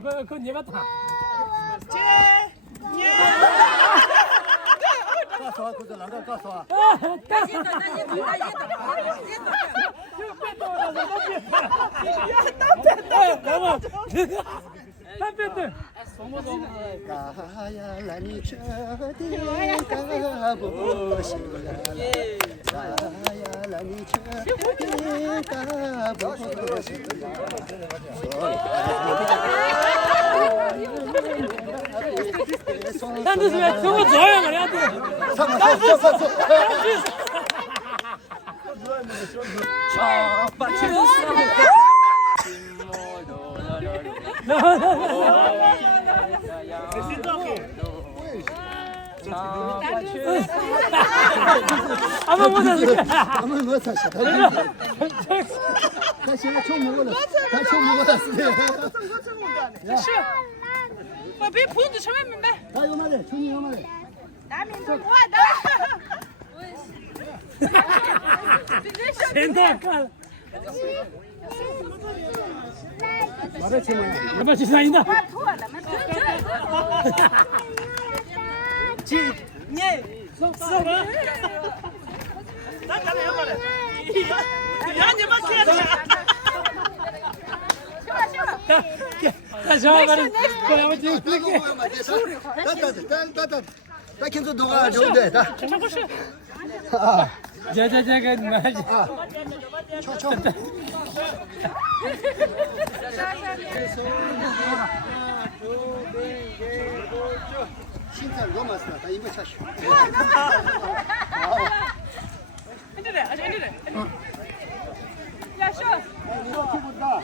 그건 얘가 다.告诉我，或者哪个告诉我？가야 라니 쳐디 가보시라 가야 라니 쳐디 가보시라但是是怎么这样的呀？俺们我这是，俺们我这是，他现在穷不过了，他穷不过了是。是，我别铺子千万没买。他有嘛的？穷人有嘛的？大民族我的。现在看。多少钱嘛？要不要去三银的？去，你送了。咱干嘛要嘛的？让你们看着。看小孩把过来我就나 kinzo doga jode da. 아. 자 그 뭐지? 쳐. 진짜 너무 맛있다. 나 이거 차시. 야, 쇼. 이렇게 본다.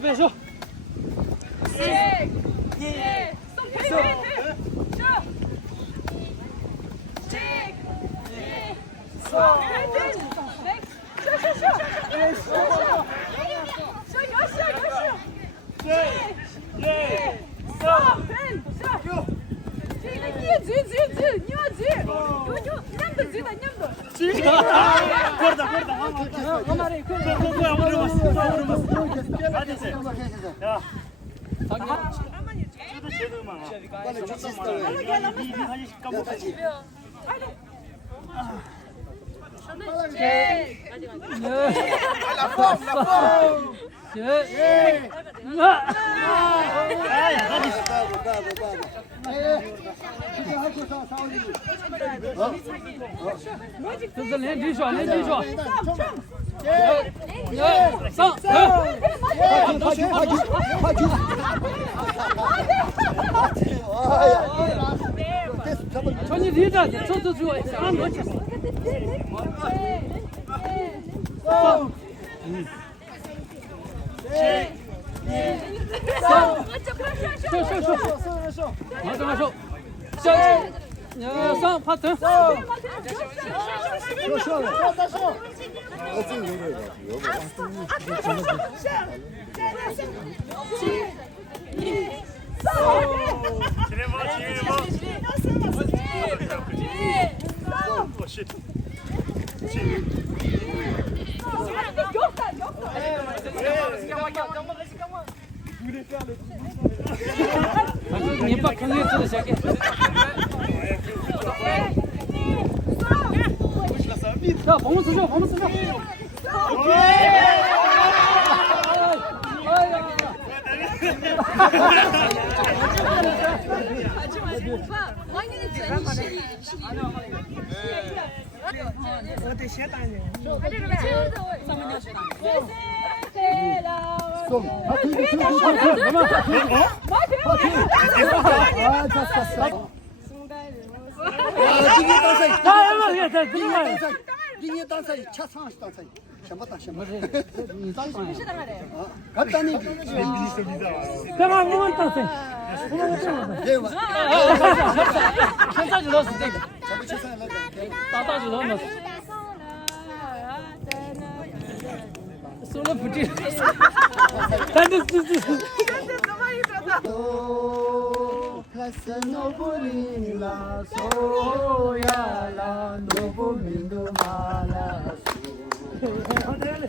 别说。这是连续说。上。천이 뒤다. 저도 주워. 안 넣지. 맞아. 상 파트.你把坑里吃的先给。자, 범은 쓰죠.我得先打你。딩이 단사이 차상하시 단사이 შემ바다 니 단사이 갔다니干嘛不问大声？대와 천사지 넣었어这个， 자기 차상에 넣어 大指头넣었어。说了不对，但是。Classe novolina, soyala, novomindo mala, soya,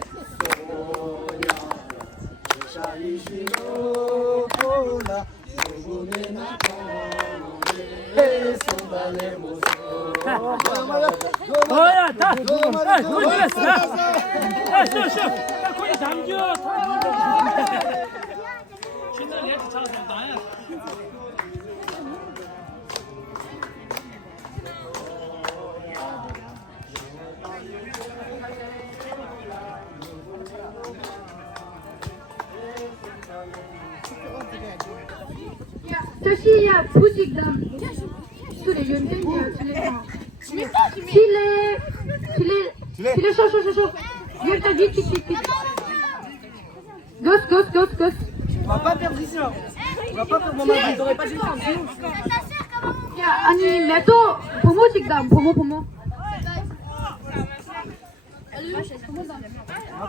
shalishino kola, novomena 어야 다 돌렸어 야쇼쇼 야 거기 잠겨 신나 얘한테 잡아서 나야 저시야 부직담 그래 연대야 칠레 쇼쇼쇼쇼 여기다 윗 gosse On va pas perdre ici là. On va pas perdre mon mari. T'aurais pas dû faire sinon. 야 아니 매도 부모 직담 부모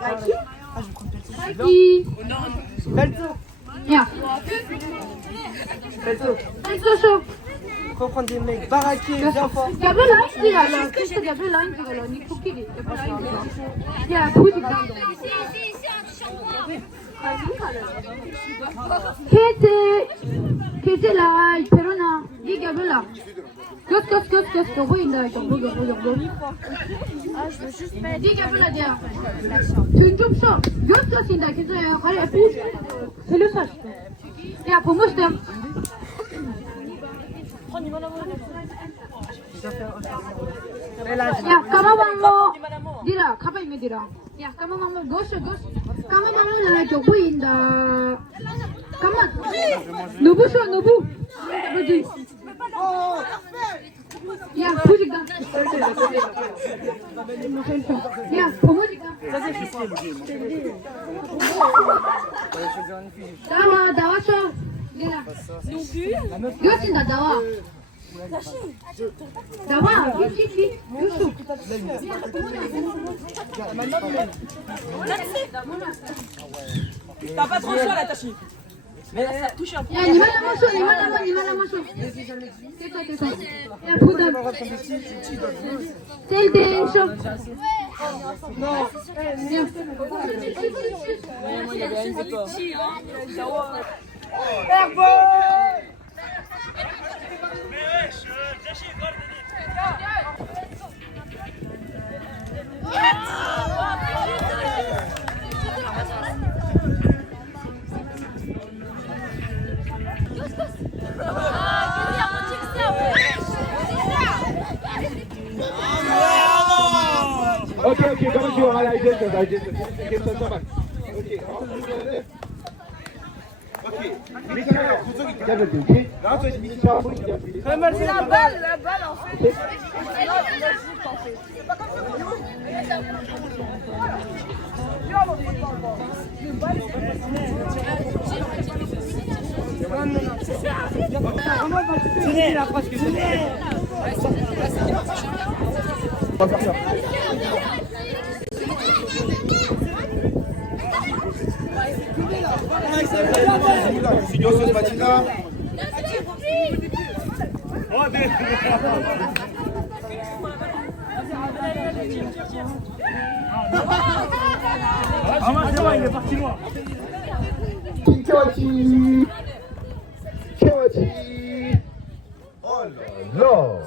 파이팅 Belto. 야 Belto. 쇼쇼 Faut prendre des mecs baraqués, bien forts. Gabriela 인지가 크리스트 Gabriela 인지가 니 코끼리 야 부직담 Qu'est-ce là, Perona, dis Gabriela. Gosse, 보인다 이거 보여. Dis Gabriela dia. 좀 써. gosse 괜찮아요. 가래 부. 들려서. 야, pomożcie. 야, 까마방모. 디라, 가봐이면 디라. 야, 까마방모 gosse. 까마방모 나 이거 보인다. 까마. 누구셔. 뭐지? 야, 부직다. 야, pomożcie. 나와서. 디라. 여친다 나와. 나와. 휘. 유수. T'as pas trop chaud là, Tachi. Touche un peu. 야, 니만 남았어. 됐어. 야, 부담. 셀텐 쇼. 오케이, 가만 지워. 알겠어. 잠깐만. 오케이. 미카엘 구석이 잡을게. 나와서 미카 보이지? La balle en fait. Signor Batina. 캐와치. 러.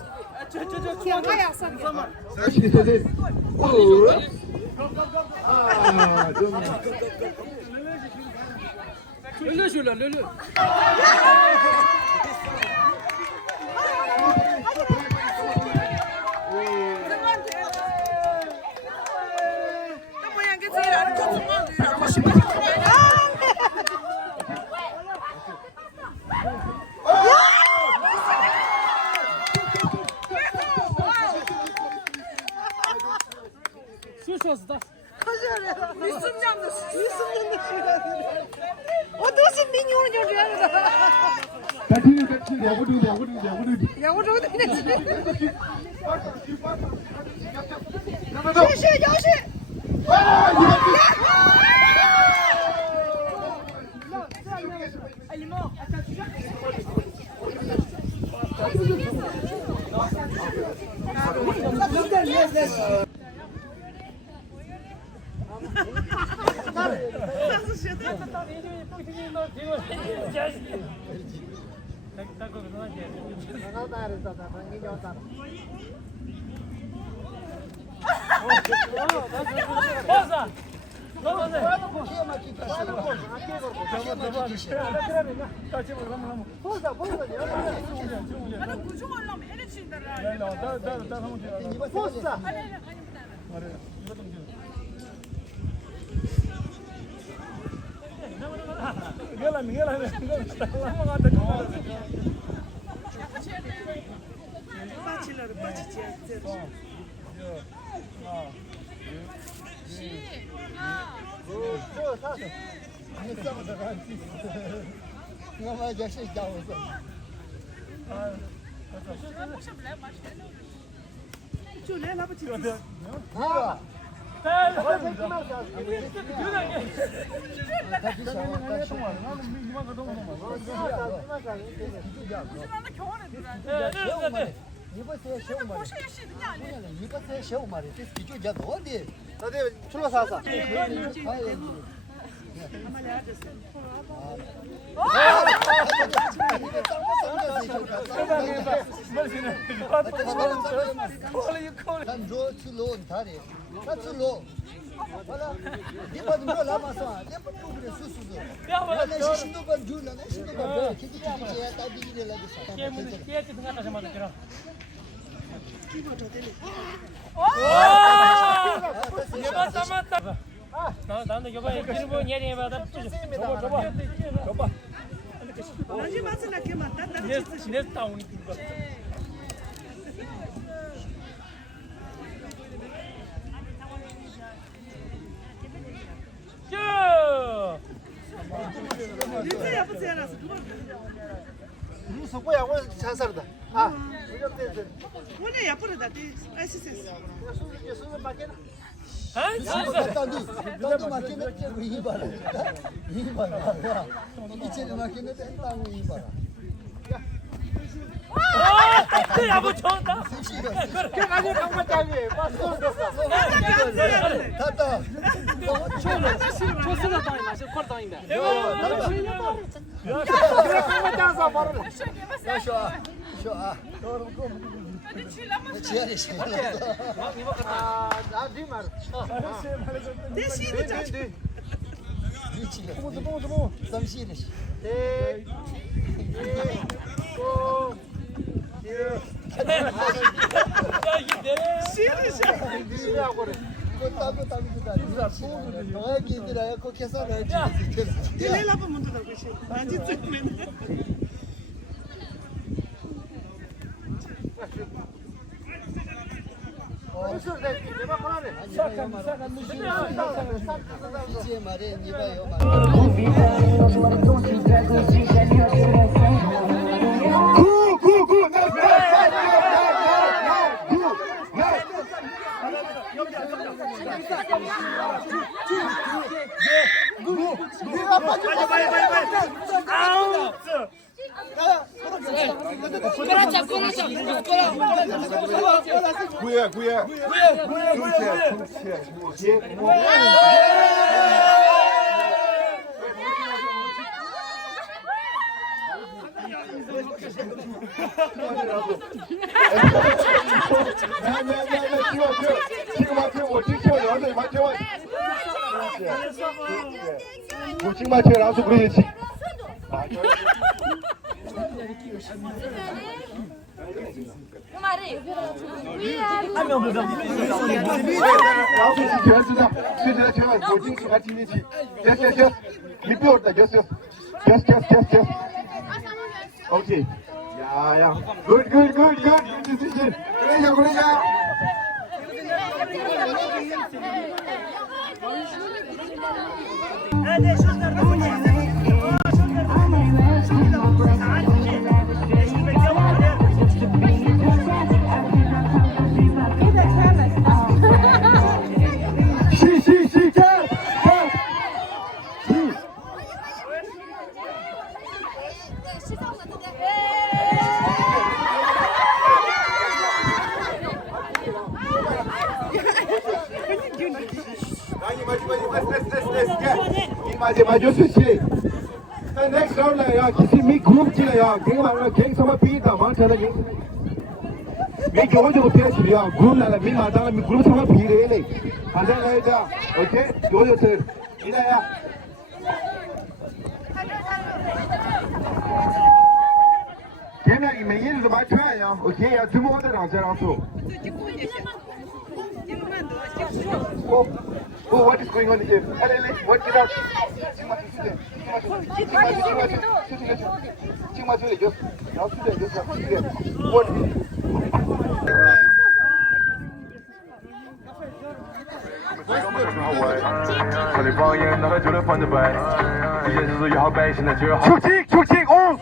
Okay. Yeah. Good decision. 마저 수치. Next round là किसी मी group chỉ là geng mà geng sama pi da mang chana geng. Mi jogo jogo pira chỉ là group là mi mà da mi group sama pi re le. Ada là da. Okay. Jogo sir. Ida ya. Game là mình yên rồi mà chơi ya. Okay ya. Chúng mình đang chơi rồi. Oh, what is going on here? What did I?这里方言，哪个就能翻得白？一件事要百姓的就好。出击！出击！哦！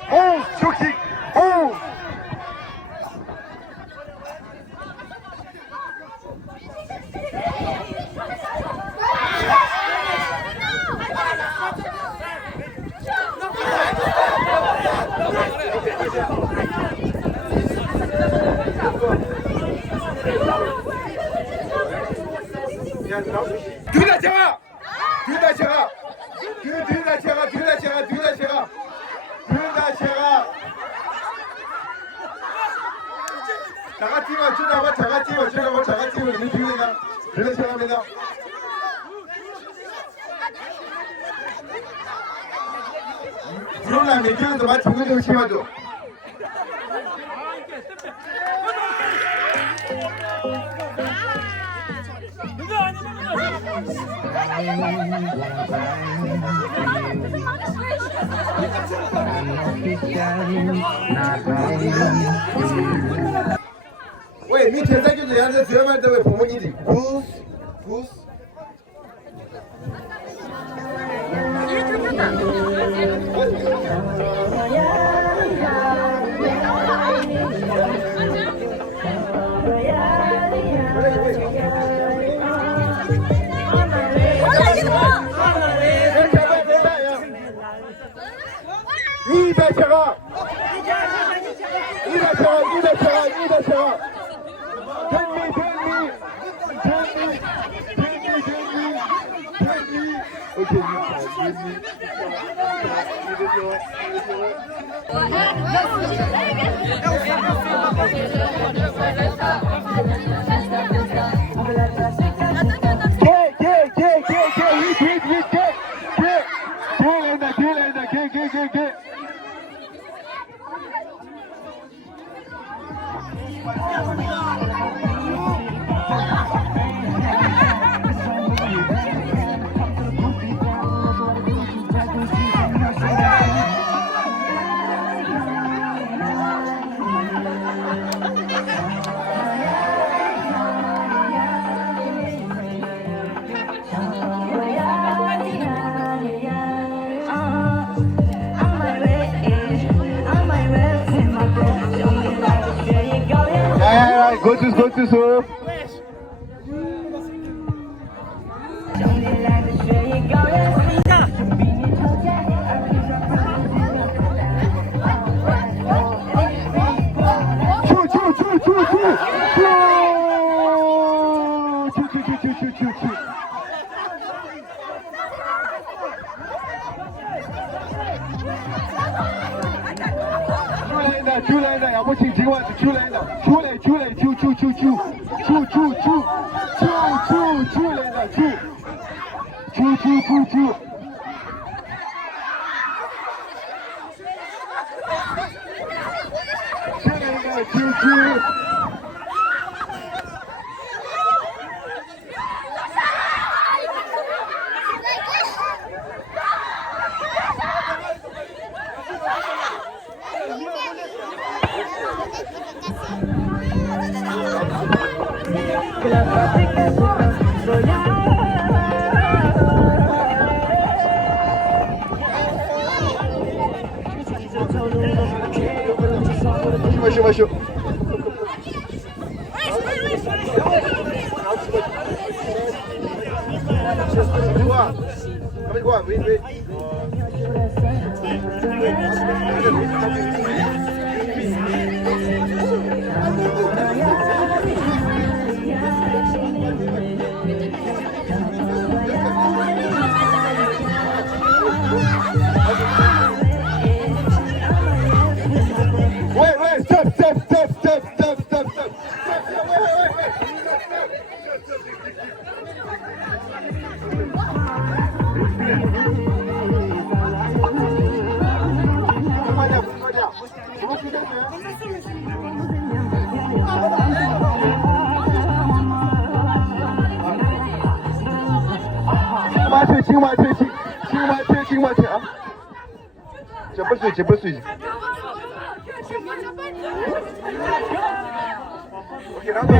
그럼 내 기억도 맞춰 그대로 심어줘. 왜 밑에 새끼도 얘한테 들어갈 때 왜 부모님이 구스 Go to serve.出来的，要不请今晚是出来的，出来，出来的，出마셔. Go on, wait. 지금 맞춰. 제벌 수이지. 오케이, 나도.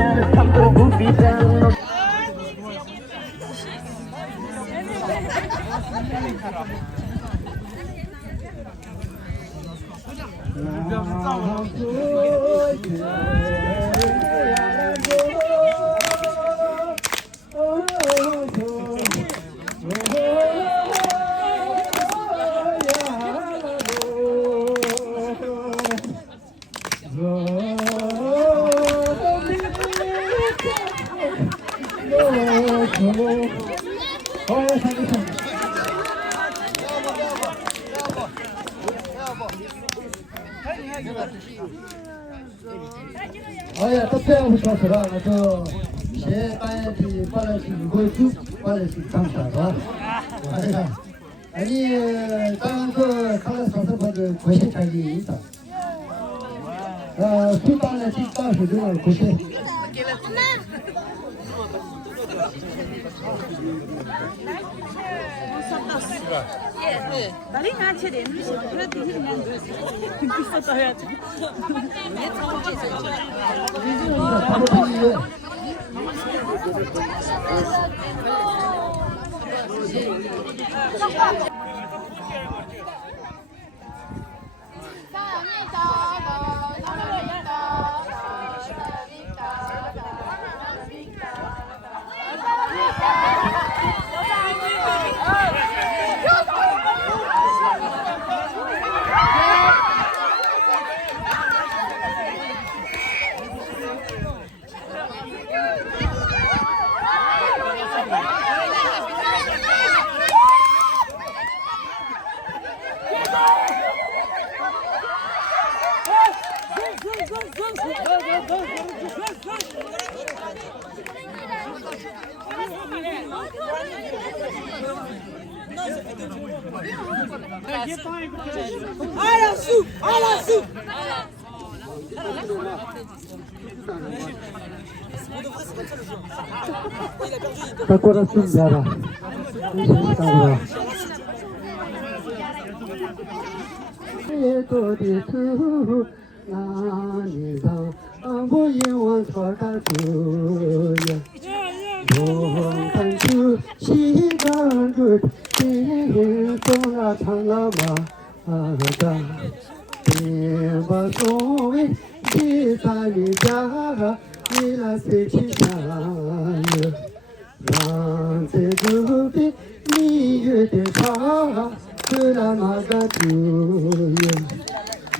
아야 떡배하고 싶어서라 저 제빠야지 빨아지 이거수 빨아지 감사가 아니 다른 그 칼라 사서파들 고시차기 있다 술빵에 집빵 수준을 고시 나리 나체 내 눈이 그래 되게 그냥 비쌌다 해야지. 덕고라 숨자라 인생사고라 예도디투 나니가 보이원 서가주야 동산주 시간을 계속나 탈라마다 대바소의 지사니자 이라세치사야 란세주비 미유대사 그라마가 주야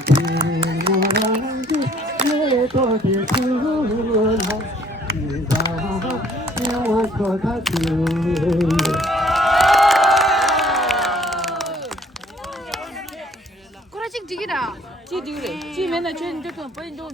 비모라지 예도디투나 니가 영원 서가주야 꼬라지 디기라. 지 디그래. 지 맨날 죄는 조금 빨리 좀.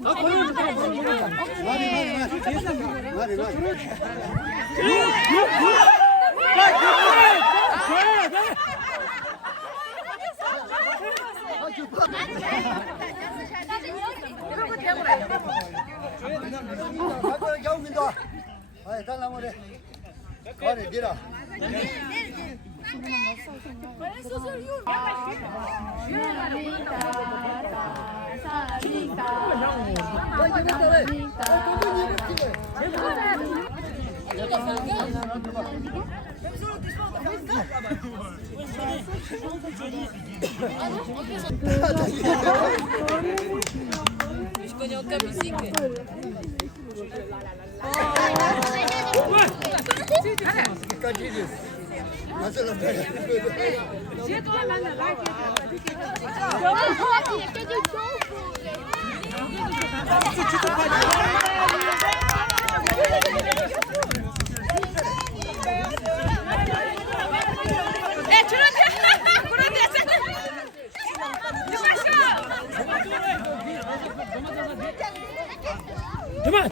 드마!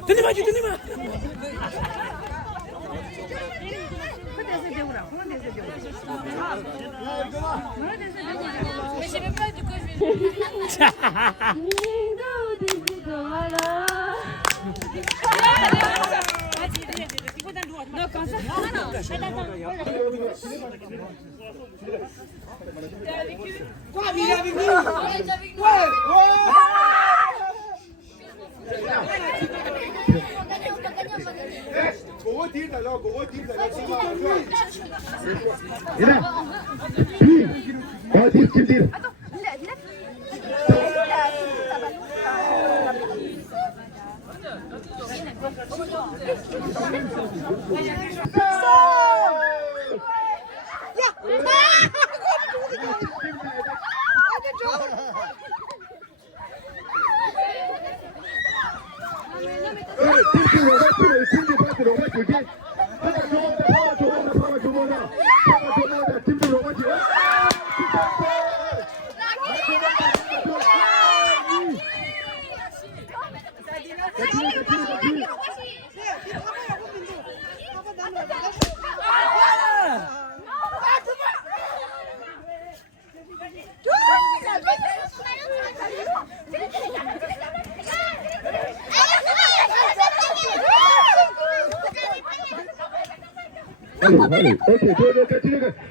오케이, 저거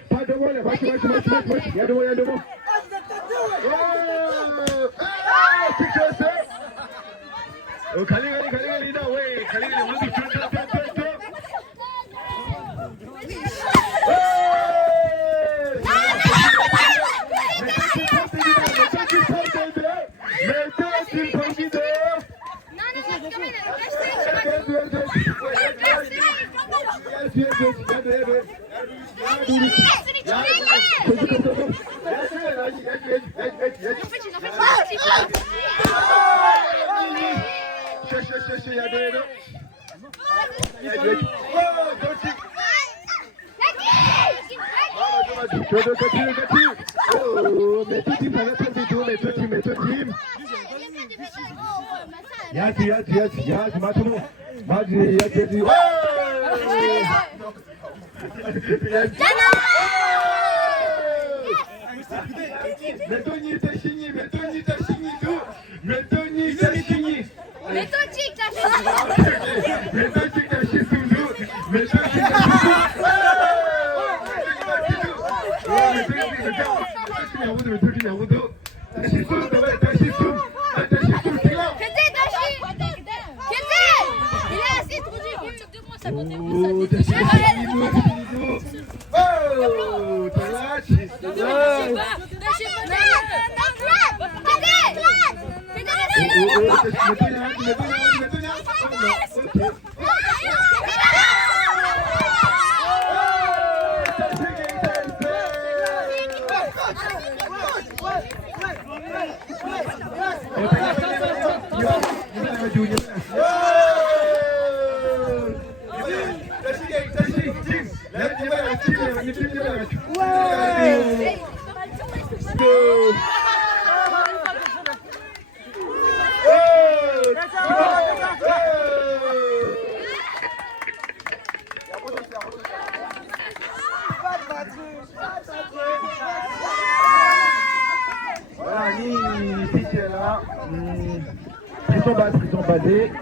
다 저거네. 같이. 야, 저거. 갈리갈리다. 왜? 갈리갈리 원수 줄까? 야지 맞춰놓 맞지 야지 메토니 자신이 prison basée.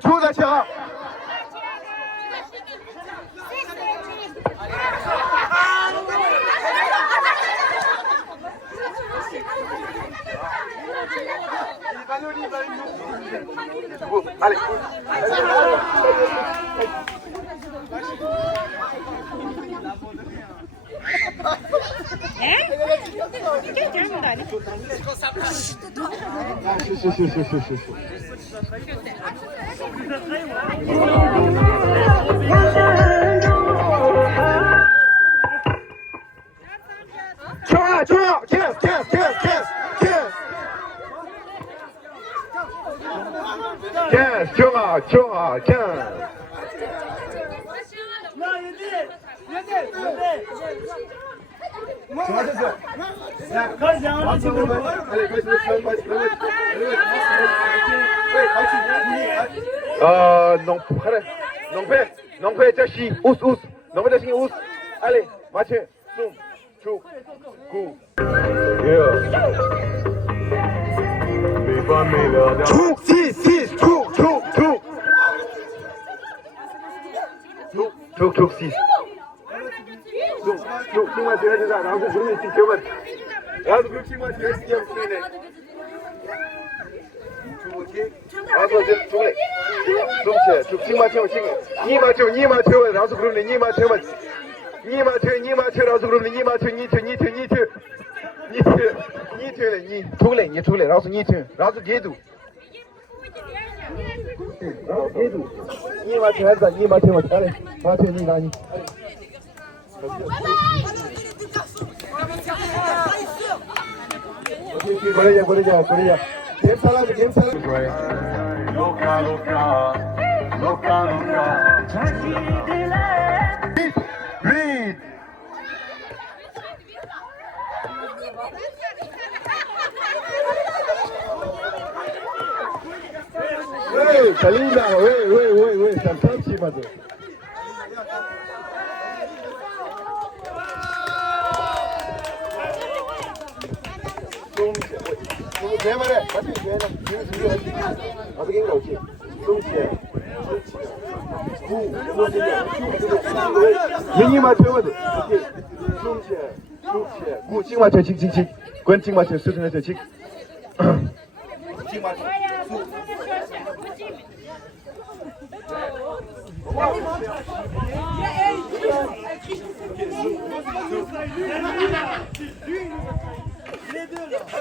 초다시아. Allez. 이게 잘못 아니야? 좋아. 캐스. 좋아. 캐스. 수고하셨어요. 开始啊，这个。 non, non fait, Jashi, ous, non fait Jashi, ous, allez, marchez, zoom, chou, go, yeah. Chou, si, chou, chou, si. Chou, chou, je vais là, je vais ici, je vais. Là, je vais ici, je vais ici, Read. Hey, Salina, wait, sometimes mother.你嘛听我的，中间，古今嘛清，滚今嘛清，四成的清，今嘛清，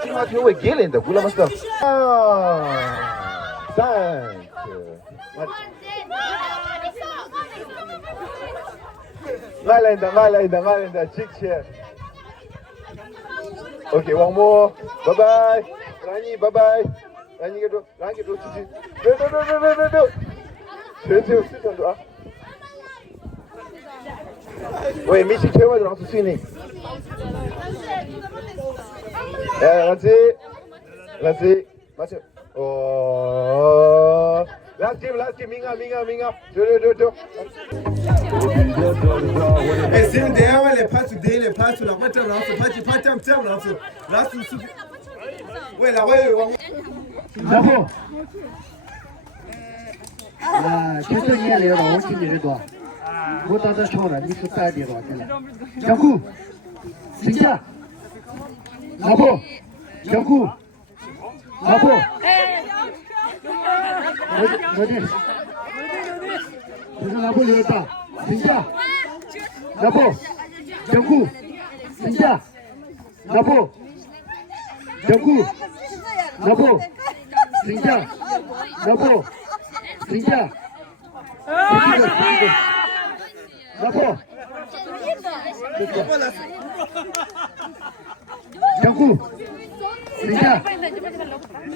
今嘛清会给人的，不那么少啊，3。 Ngalainda, chiche. Okay, one more. Bye bye. Rani, bye bye. Rani get do chichi. Do. Sit down. Wait, Michi Chewa don't have to sing. Yeah, let's see. Oh. Last game, Minga. Do. Eh, sing there, well, a part today, a part to the bottom, last well, away. 然后就是年龄了，我今年多，我当时唱了，你是3点多进来。小顾，请假，老婆，小顾，老婆，我的，就是老婆留着，请假，老婆，小顾，请假，老婆，小顾，老婆。 请假，老婆，请假，老婆，小顾，请假，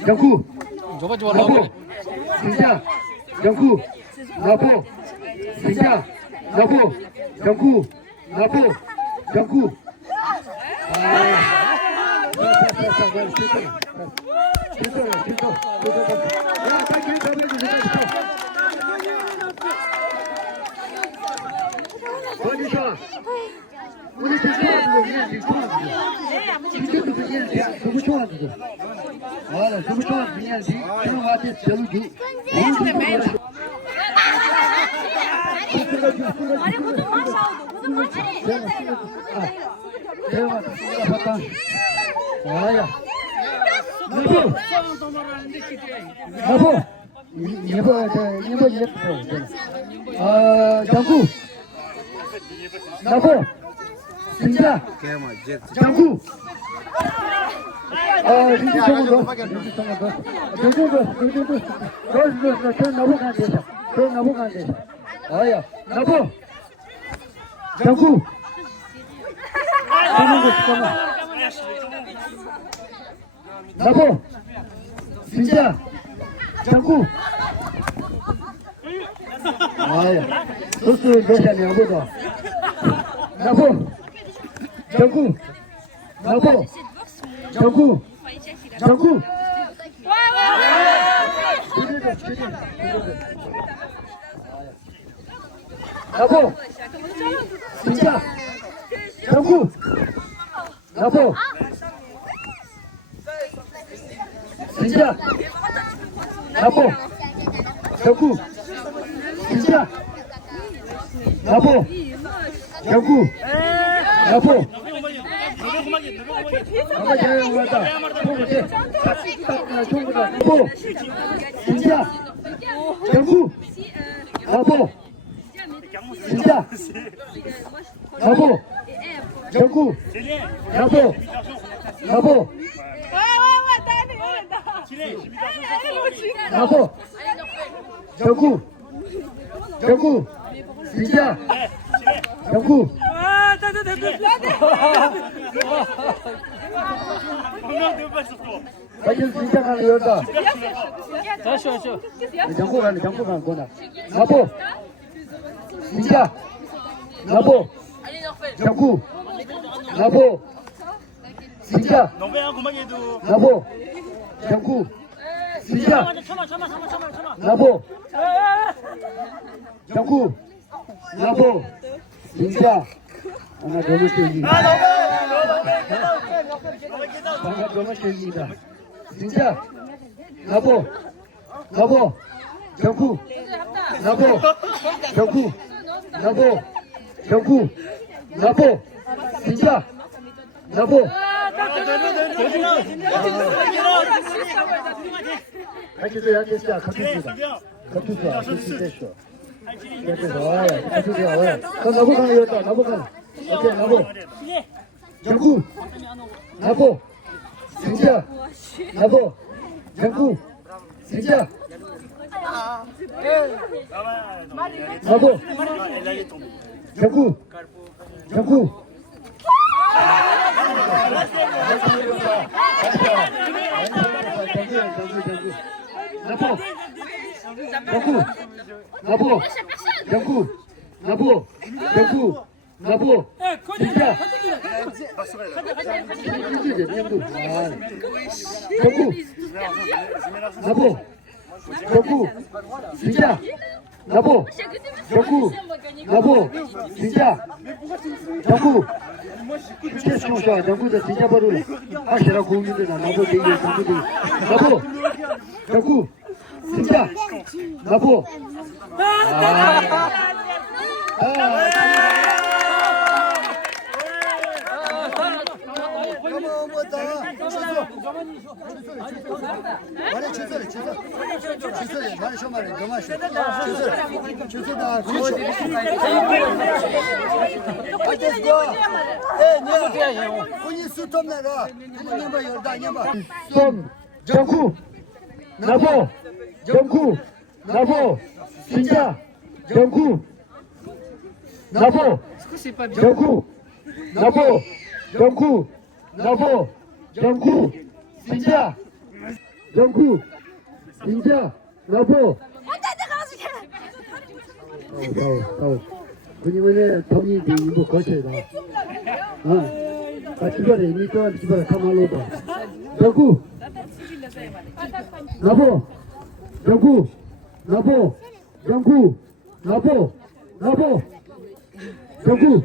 小顾，老婆，请假，小顾，老婆，请假，老婆，小顾，老婆，小顾，我跟你说，我的这串子也挺串子的，你这个也挺什么串子的？完了，什么串子也挺，这个话题铁路局，哎呀，老婆，你不也不小顾，老婆，请假，小顾，你去什么走？这老婆干这些，哎呀，老婆，小顾，老婆，请假，小顾。 哎呀，都是留下2个的。老婆，小顾，老婆， 정구, 정구. 나보, 진짜, 정구, 나보, 진짜, 나보, 정구, 진짜, 나보, 정구, 나보. 아마 제가 왔다. 보고지. 딱 총보다. 나보, 진짜, 정구, 나보. 진짜 나보 정구 나보 나보 나보 정구 정구 진짜 정구 가진 진짜 가는 여자 정구 가는 정구 가는 거나 나보 진짜 나보 정구 나보 진짜 나보 정구 진짜 나보 정구 나보 진짜 아마 너무 즐깁니다 너무 즐깁니다 진짜 나보 나보 정구 나보 정구 나보 정구 나보 진짜 나보 할게도 약했어 커피수다 커피수다 커피수다 그래서 와요 커피수다 와요 그 나보 가는 여자 나보 가는 오케이 나보 정구 나보 진짜 나보 정구 진짜 나보 정구 정구 나보 정구 나보 정구 나보 정구 나보 진짜 정구 나보 정구 진짜 나보 정구 나보 진짜 정구 최수호가 정구도 진짜 버리네 확실한 고민이다 나보 되게 정구도 나보 정구 진짜 나보 좀 정구 나보 정구 나보 진짜 정구 나보 정구 나보 정구 나보 정구 진짜 정구 진짜 나보 그님은 돈이 이거 거쳐다 집안에 이미 또한 집안에 가만로다 정구 나보 정구 나보 정구 나보 나보 정구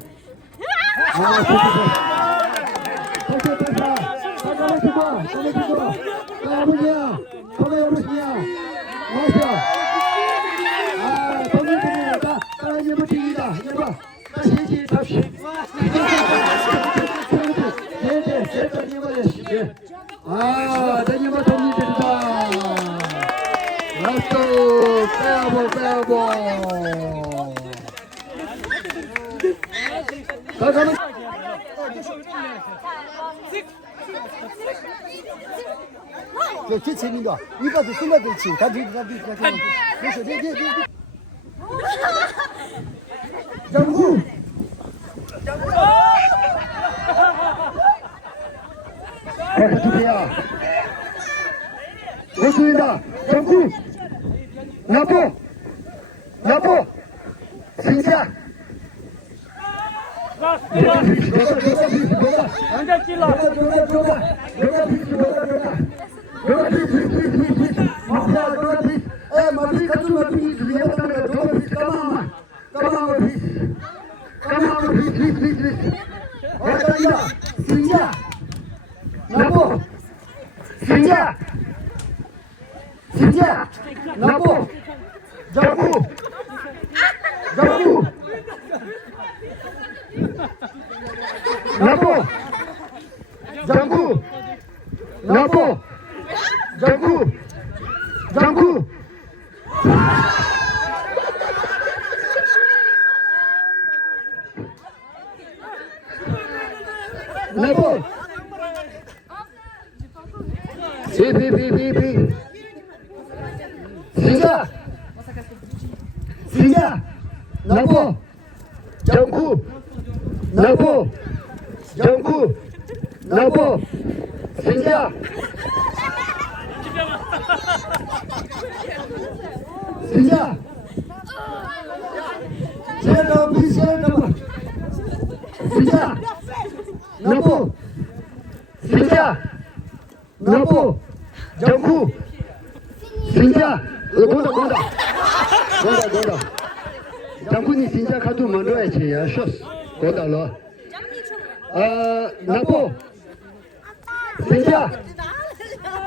아버지야 거기 어르신이야 왔어 동생들이니까 따라해보 튀기다 해봐 다시 다시 대님아 동생들이다 왔어 빼야보 가가면 재밌다. 이거도 숨어들지. 다 그래서 정구 주세요. 고수입니다. 정구 나보 진짜 완전 찔러. 장군이 진짜 가도 만들어야지. 쇼스 고달러. 나보. 진짜.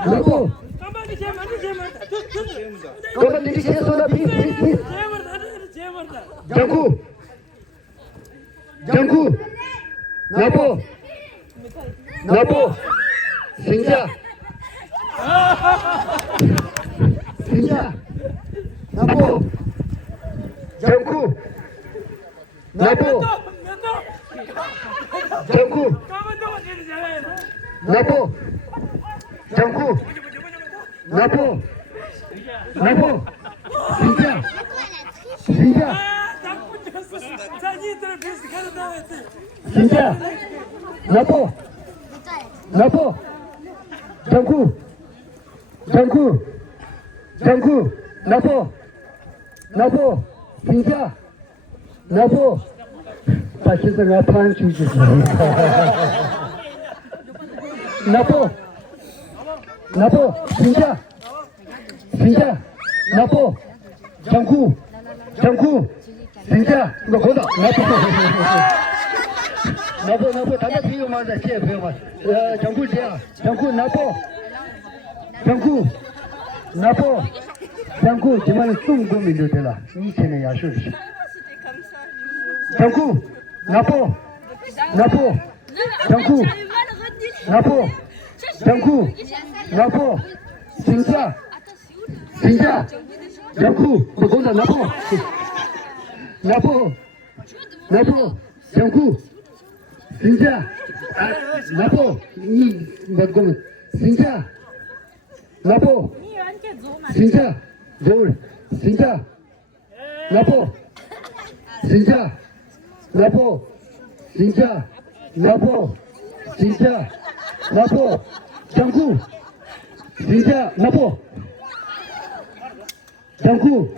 나보. 그거 니리 계속나 비. 장군. 나보. 진짜. 진짜. 나보. 장군. 나보. 장군. 나보. 장군. 나보. 진짜. 진짜. 진짜. 나보. 장군. 나보. 진짜. 나보. 다시 내가 판 주지. 나보. 진짜. 나보. 장군. 진짜. 이거 거다. 나보. 다들 비교 맞아. 제 비교 맞아. 장군 제야. 장군 나보. 장군 지만은 중국 민족들아. 이천의 야수시. 장군 나보. 장군 나보. 진짜. 장군 거기다 나보. 장군 진짜. 나보 이 뭐고 진짜. 나보 진짜. 뭘 진짜. 나보 진짜. 나보 진짜. 장군 진짜. 나보 장군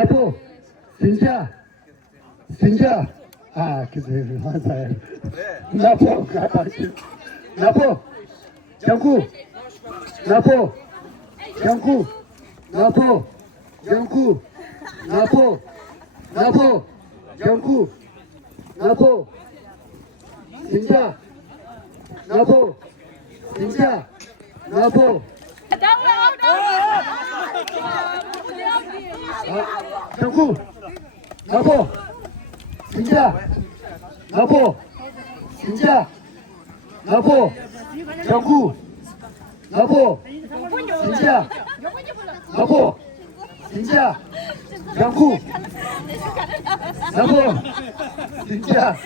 나보 진짜. 아, 그래, 맞아요. 나보 장군 나보 진짜. 나보 진짜. 장군 나보 진짜. 장군 나보 진짜. 진짜. 장군 나보 진짜.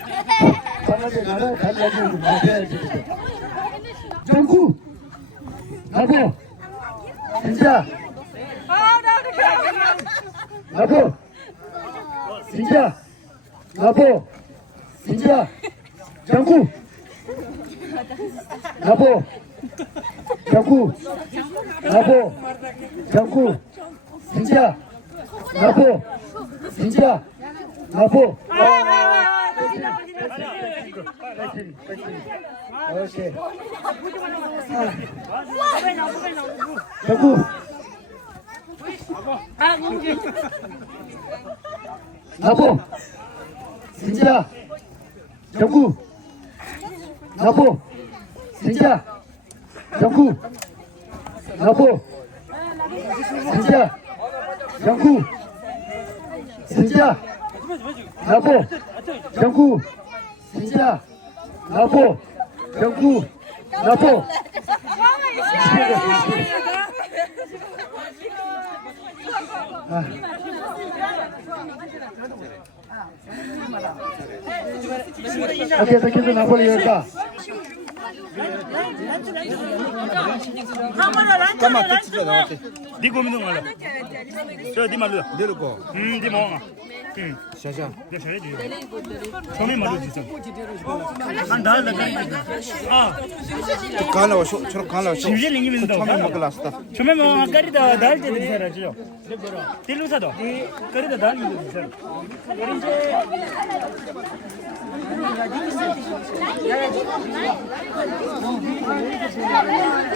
강하게 나를 달라주는 못해야지. 장군 나보 진짜. 나보 진짜. 장군 나보 정구 나보 정구 진짜 나보 진짜 나보 오케이 정구 나보 진짜 정구 나보 진짜 정구 나보 진짜 정구 진짜 나보 정구 진짜 나보 정구 나보 오케이 계속 나폴리 열다 네 고민도 말라. 저네 말로. 내려고. 네 뭐가. 샤샤. 네 잘해줘. 처음에 말로 진짜. 한 달 나가. 아. 가나 저런 가나 심지어 링기면서. 처음에 먹을라스다. 처음에 뭐 아까리다 달 때도 살아죠. 딜루사도. 그래도 달 때도 살아. 이제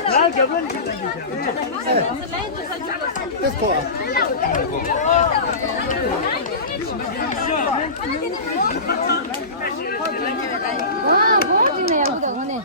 나 결혼 와, 뭐 찍네, 야구다, 오네.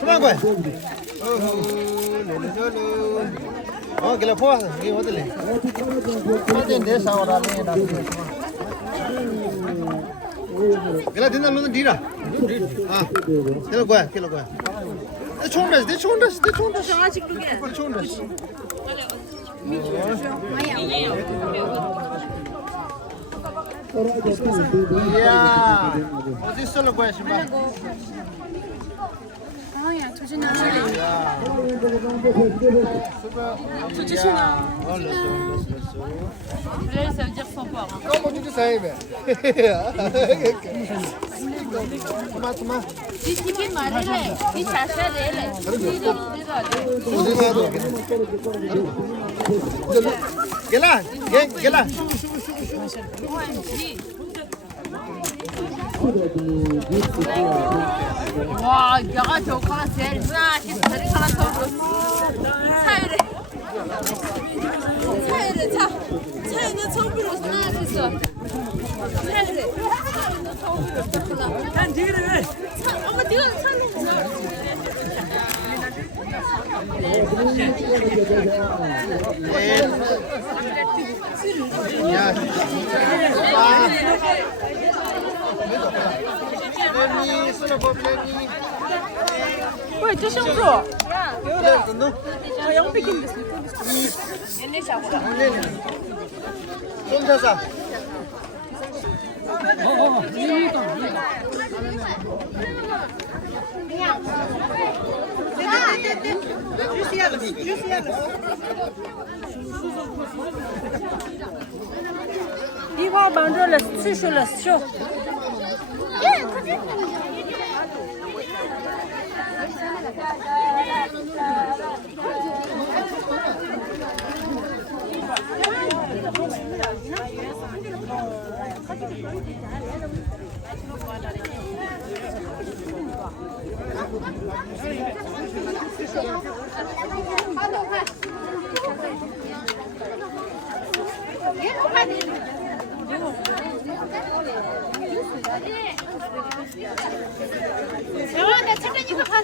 그만 거야. 어, 그래 포. 이게 어디래? 어디 내 사오라네 나. 그래 된다 너는 뒤라. 아. 그래 거야. 그래 거야. 내 총다. 정아식 두개. 총다. 야. 어디 있어 거야, 신발. 아야, 조심해. Comment tu dis ça, Eve? Toma. 뒤집기 말이래. 이 자세를. Gela. 와, 야가 저거가 제일 누나 다른 사람 더 차이를 처음으로 나왔어. 차이를 처음으로. 난 뒤를. 엄마 뒤가 차로喂，这生肉，羊皮筋的，年小的，좀 사자.一会儿绑着了，吃熟了熟。 와, 영화 내 책임이니까 봐.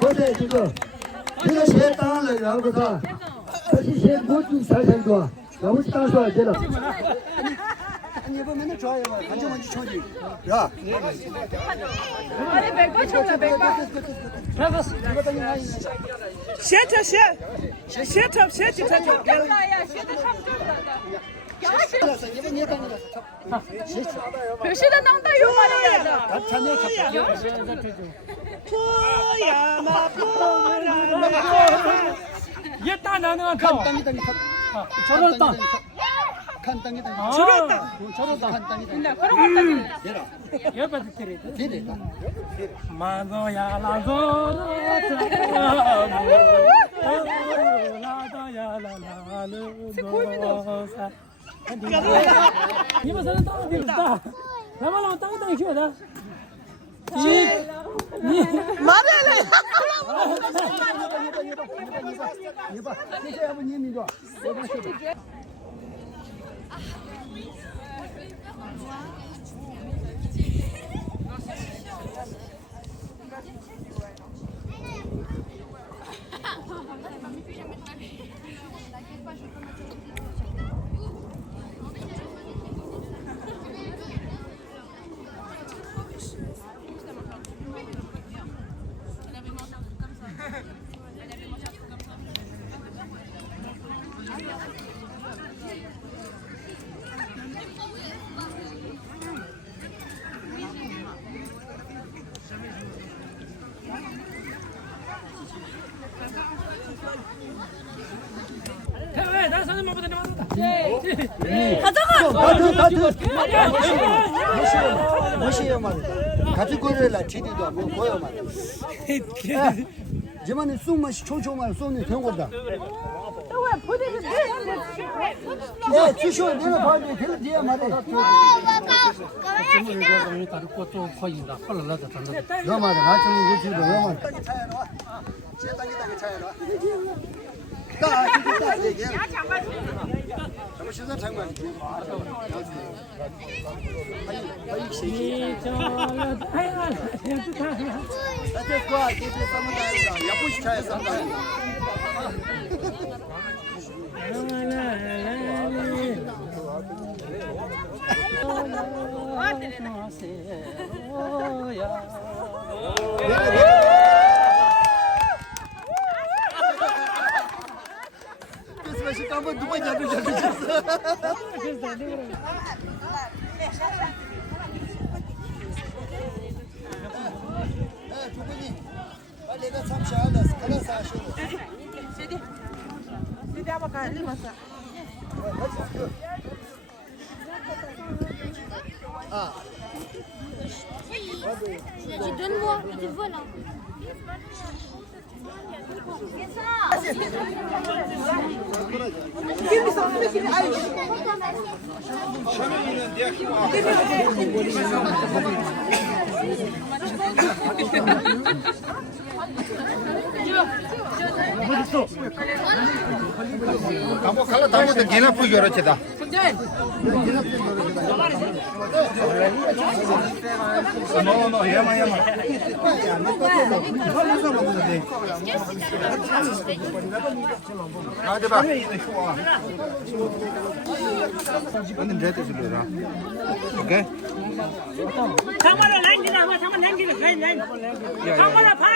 근데 지금 이거 세 땅을 나오고서 다시 세 모두 살살 좋아. 너무 땅 좋아 되나? 아니 보면은 좋아요. 완전 초지. 야. 아니 백바 쳐라 백바. 셋. 야야 셋 별시다 나온다 요 말이야. 얘 따나는 거. 저렇다. 저렇다. 나 그런 거 옆에서 때려. 마도야 라도야你们身上当地大，来吧，让当当去的。你말해. 왜? 나 사진 못 보더니 맞다. 무시해요 말이야. 같이 거래라 지디도 뭐 보여 말이야. 지만에 숨만 초초만 쏘는 경고다. 왜 보내는 야, 주시오 내가 봐야 돼. 그래 뒤에 말이야. 너 말이야. 나중에 고치고 너 말이야. 한번 누가 잡으셨어? 주부님 빨리 내가 참시하다. 가라사 하시고. 시디 한번 가. 아. Vas-y, donne-moi, tu voles. 가보 갈라 다니던 개나 뿌기 그렇지다. 장만을 랭기다 장만 랭기를 가야 랭 장만을 파